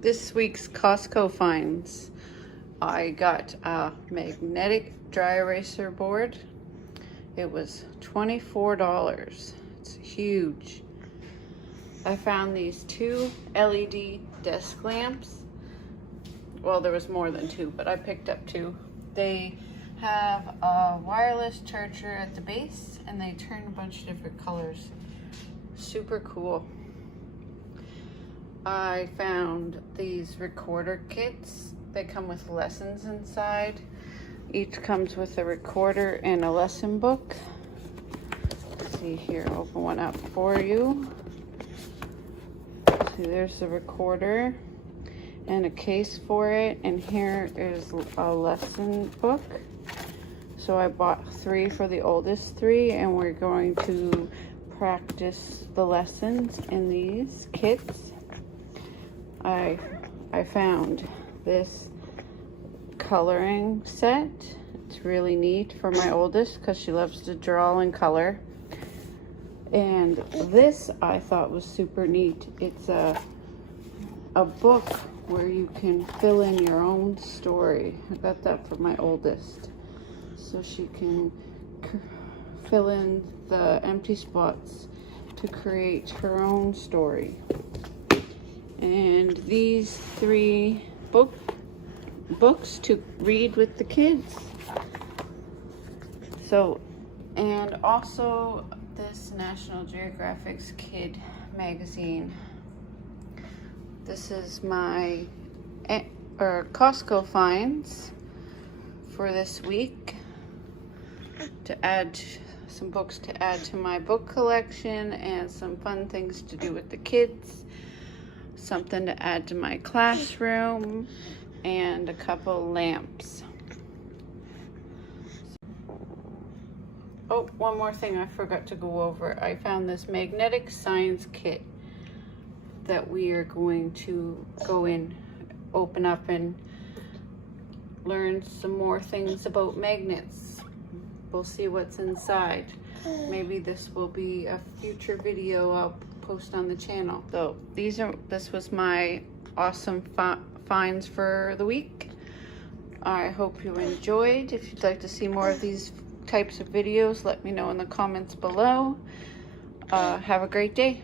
This week's Costco Finds. I got a magnetic dry eraser board. It was $24. It's huge. I found these two LED desk lamps. Well, there was more than two, but I picked up two. They have a wireless charger at the base and they turn a bunch of different colors. Super cool. I found these recorder kits. They come with lessons inside. Each comes with a recorder and a lesson book. Let's see here, open one up for you. See, there's the recorder and a case for it, and here is a lesson book. So I bought 3 for the oldest 3, and we're going to practice the lessons in these kits. I found this coloring set. It's really neat for my oldest because she loves to draw and color. And this I thought was super neat. It's a book where you can fill in your own story. I got that for my oldest, so she can fill in the empty spots to create her own story. And these 3 books to read with the kids. So, and also this National Geographic's Kid magazine. This is my Costco Finds for this week, to add some books to add to my book collection, and some fun things to do with the kids, something to add to my classroom, and a couple lamps. Oh, one more thing I forgot to go over. I found this magnetic science kit that we are going to go in, open up, and learn some more things about magnets. We'll see what's inside. Maybe this will be a future video I'll post on the channel. So this was my awesome finds for the week. I hope you enjoyed. If you'd like to see more of these types of videos, let me know in the comments below. Have a great day.